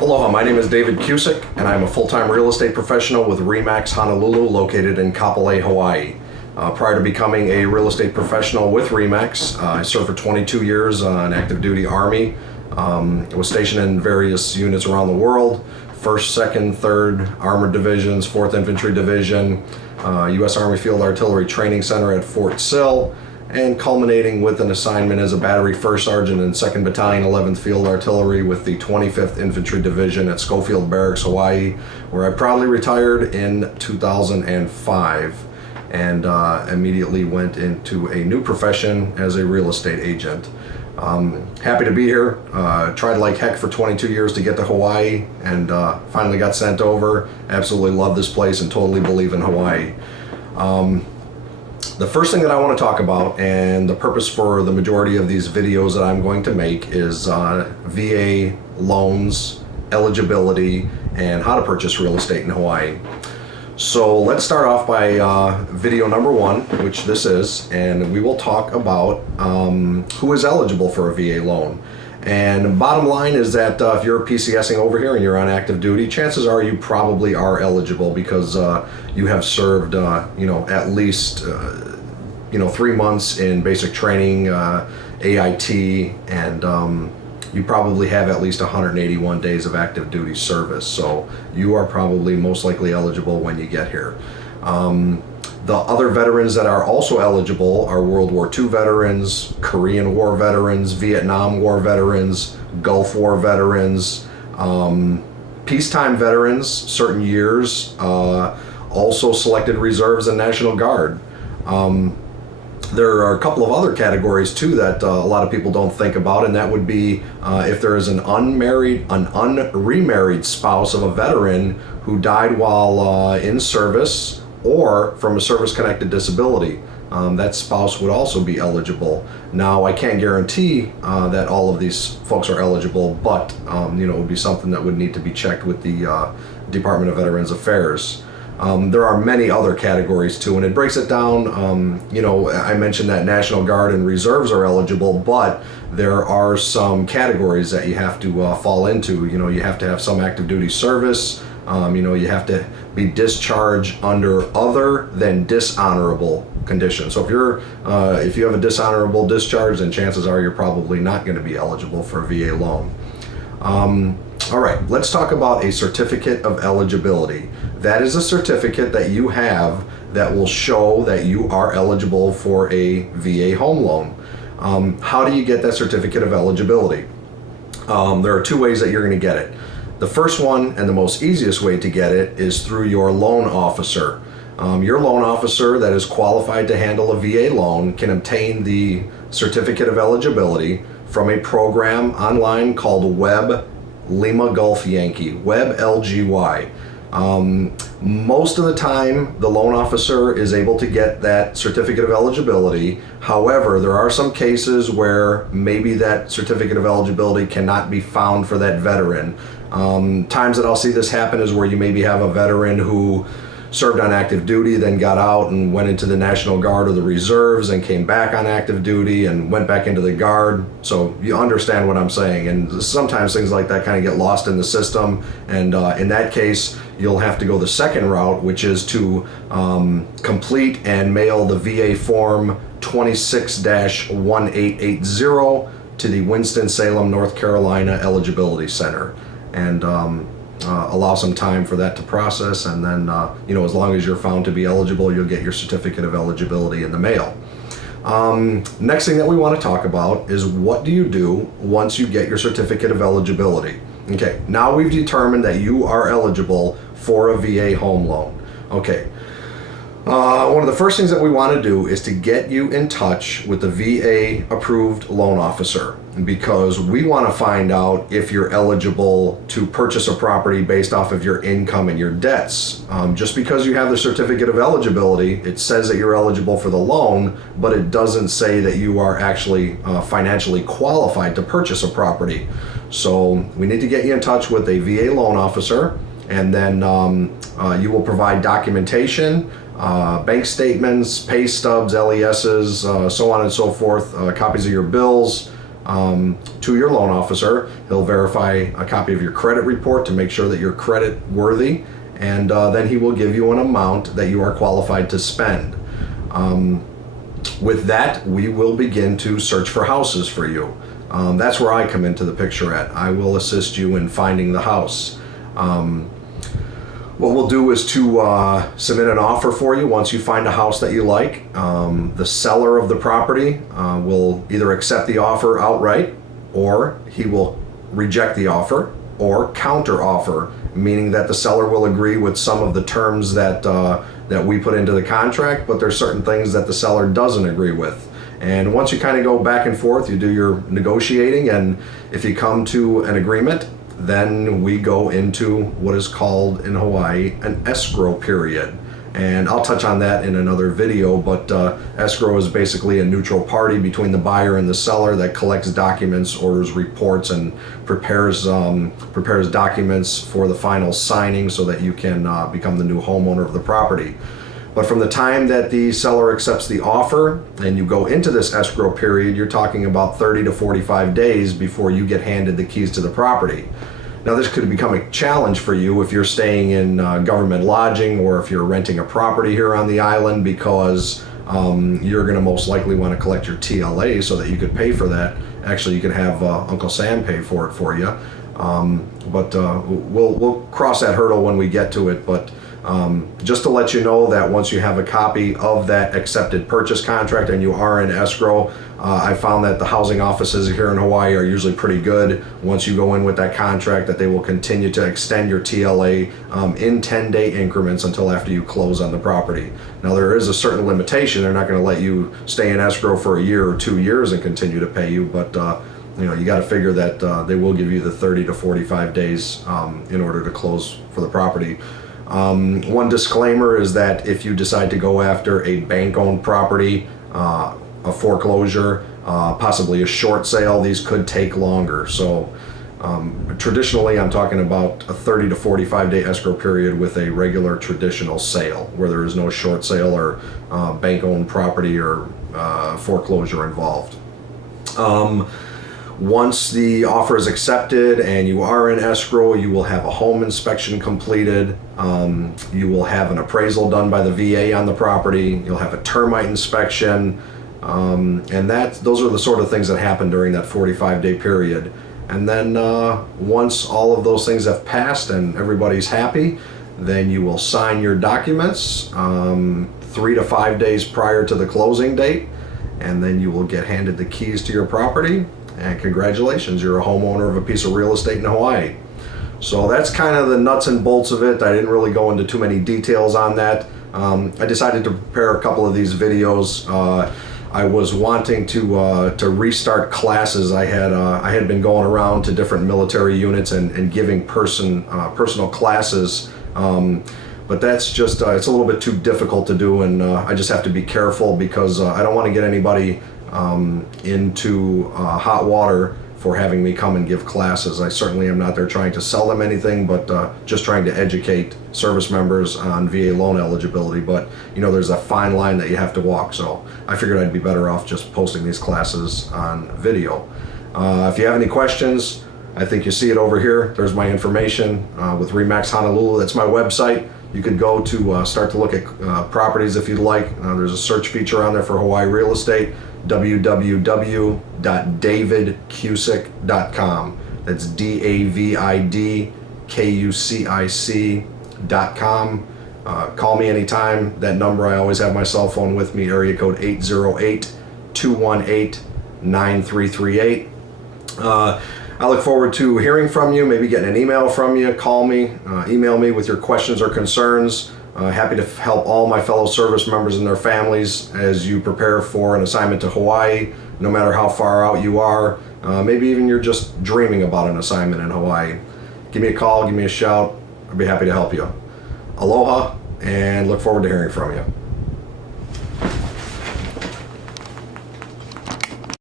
Aloha, my name is David Cusick, and I'm a full-time real estate professional with RE/MAX Honolulu, located in Kapolei, Hawaii. Prior to becoming a real estate professional with RE/MAX, I served for 22 years on active duty Army. I was stationed in various units around the world, 1st, 2nd, 3rd Armored Divisions, 4th Infantry Division, U.S. Army Field Artillery Training Center at Fort Sill, and culminating with an assignment as a Battery 1st Sergeant in 2nd Battalion, 11th Field Artillery with the 25th Infantry Division at Schofield Barracks, Hawaii, where I proudly retired in 2005 and immediately went into a new profession as a real estate agent. Happy to be here. Tried like heck for 22 years to get to Hawaii and finally got sent over. Absolutely love this place and totally believe in Hawaii. The first thing that I want to talk about, and the purpose for the majority of these videos that I'm going to make, is VA loans, eligibility, and how to purchase real estate in Hawaii. So let's start off by video number 1, which this is, and we will talk about who is eligible for a VA loan. And bottom line is that if you're PCSing over here and you're on active duty, chances are you probably are eligible because you have served, at least 3 months in basic training, AIT, and you probably have at least 181 days of active duty service. So you are probably most likely eligible when you get here. The other veterans that are also eligible are World War II veterans, Korean War veterans, Vietnam War veterans, Gulf War veterans, peacetime veterans, certain years, also selected reserves and National Guard. There are a couple of other categories too that a lot of people don't think about, and that would be if there is an unremarried spouse of a veteran who died while in service or from a service-connected disability. That spouse would also be eligible. Now, I can't guarantee that all of these folks are eligible, but it would be something that would need to be checked with the Department of Veterans Affairs. There are many other categories too, and it breaks it down. I mentioned that National Guard and reserves are eligible, but there are some categories that you have to fall into. You have to have some active duty service. You have to be discharged under other than dishonorable conditions. So if you have a dishonorable discharge, then chances are you're probably not going to be eligible for a VA loan. All right, let's talk about a certificate of eligibility. That is a certificate that you have that will show that you are eligible for a VA home loan. How do you get that certificate of eligibility? There are 2 ways that you're going to get it. The first one, and the most easiest way to get it, is through your loan officer. Your loan officer that is qualified to handle a VA loan can obtain the certificate of eligibility from a program online called Web Lima Golf Yankee, Web LGY. Most of the time, the loan officer is able to get that certificate of eligibility. However, there are some cases where maybe that certificate of eligibility cannot be found for that veteran. Times that I'll see this happen is where you maybe have a veteran who served on active duty, then got out and went into the National Guard or the reserves and came back on active duty and went back into the Guard. So you understand what I'm saying. And sometimes things like that kind of get lost in the system. And in that case, you'll have to go the second route, which is to complete and mail the VA form 26-1880 to the Winston-Salem, North Carolina Eligibility Center. And allow some time for that to process, and then as long as you're found to be eligible, you'll get your certificate of eligibility in the mail. Next thing that we want to talk about is what do you do once you get your certificate of eligibility. Okay, now we've determined that you are eligible for a VA home loan. Okay, one of the first things that we want to do is to get you in touch with the VA approved loan officer, because we want to find out if you're eligible to purchase a property based off of your income and your debts. Just because you have the certificate of eligibility, it says that you're eligible for the loan, but it doesn't say that you are actually financially qualified to purchase a property. So we need to get you in touch with a VA loan officer, and then you will provide documentation, bank statements, pay stubs, LESs, so on and so forth, copies of your bills, to your loan officer. He'll verify a copy of your credit report to make sure that you're credit worthy, and then he will give you an amount that you are qualified to spend. With that, we will begin to search for houses for you. That's where I come into the picture at. I will assist you in finding the house. What we'll do is to submit an offer for you once you find a house that you like. The seller of the property will either accept the offer outright, or he will reject the offer or counter offer, meaning that the seller will agree with some of the terms that that we put into the contract, but there's certain things that the seller doesn't agree with. And once you kind of go back and forth, you do your negotiating, and if you come to an agreement, then we go into what is called in Hawaii an escrow period. And I'll touch on that in another video, but escrow is basically a neutral party between the buyer and the seller that collects documents, orders reports, and prepares documents for the final signing so that you can become the new homeowner of the property. But from the time that the seller accepts the offer and you go into this escrow period, you're talking about 30 to 45 days before you get handed the keys to the property. Now, this could become a challenge for you if you're staying in government lodging, or if you're renting a property here on the island, because you're going to most likely want to collect your TLA so that you could pay for that. Actually, you can have Uncle Sam pay for it for you. But we'll cross that hurdle when we get to it. But just to let you know that once you have a copy of that accepted purchase contract and you are in escrow, I found that the housing offices here in Hawaii are usually pretty good. Once you go in with that contract, that they will continue to extend your TLA in 10-day increments until after you close on the property. Now, there is a certain limitation. They're not going to let you stay in escrow for a year or 2 years and continue to pay you, but you got to figure that they will give you the 30 to 45 days in order to close for the property. One disclaimer is that if you decide to go after a bank-owned property, a foreclosure, possibly a short sale, these could take longer. So traditionally, I'm talking about a 30 to 45 day escrow period with a regular traditional sale, where there is no short sale or bank-owned property or foreclosure involved. Once the offer is accepted and you are in escrow, you will have a home inspection completed. You will have an appraisal done by the VA on the property. You'll have a termite inspection. And those are the sort of things that happen during that 45-day period. And then once all of those things have passed and everybody's happy, then you will sign your documents 3 to 5 days prior to the closing date, and then you will get handed the keys to your property. And congratulations, you're a homeowner of a piece of real estate in Hawaii. So that's kind of the nuts and bolts of it. I didn't really go into too many details on that. I decided to prepare a couple of these videos. I was wanting to restart classes. I had been going around to different military units and giving personal classes, but that's just it's a little bit too difficult to do, and I just have to be careful because I don't want to get anybody into hot water for having me come and give classes. I certainly am not there trying to sell them anything, but just trying to educate service members on VA loan eligibility. But there's a fine line that you have to walk, so I figured I'd be better off just posting these classes on video. If you have any questions, I think you see it over here. There's my information with RE/MAX Honolulu. That's my website. You could go to start to look at properties if you'd like. There's a search feature on there for Hawaii real estate. www.davidkucic.com. That's DAVIDKUCIC.com. Call me anytime. That number, I always have my cell phone with me, area code 808-218-9338. I look forward to hearing from you, maybe getting an email from you. Call me, email me with your questions or concerns. Happy to help all my fellow service members and their families as you prepare for an assignment to Hawaii, no matter how far out you are. Maybe even you're just dreaming about an assignment in Hawaii. Give me a call, give me a shout. I'd be happy to help you. Aloha, and look forward to hearing from you.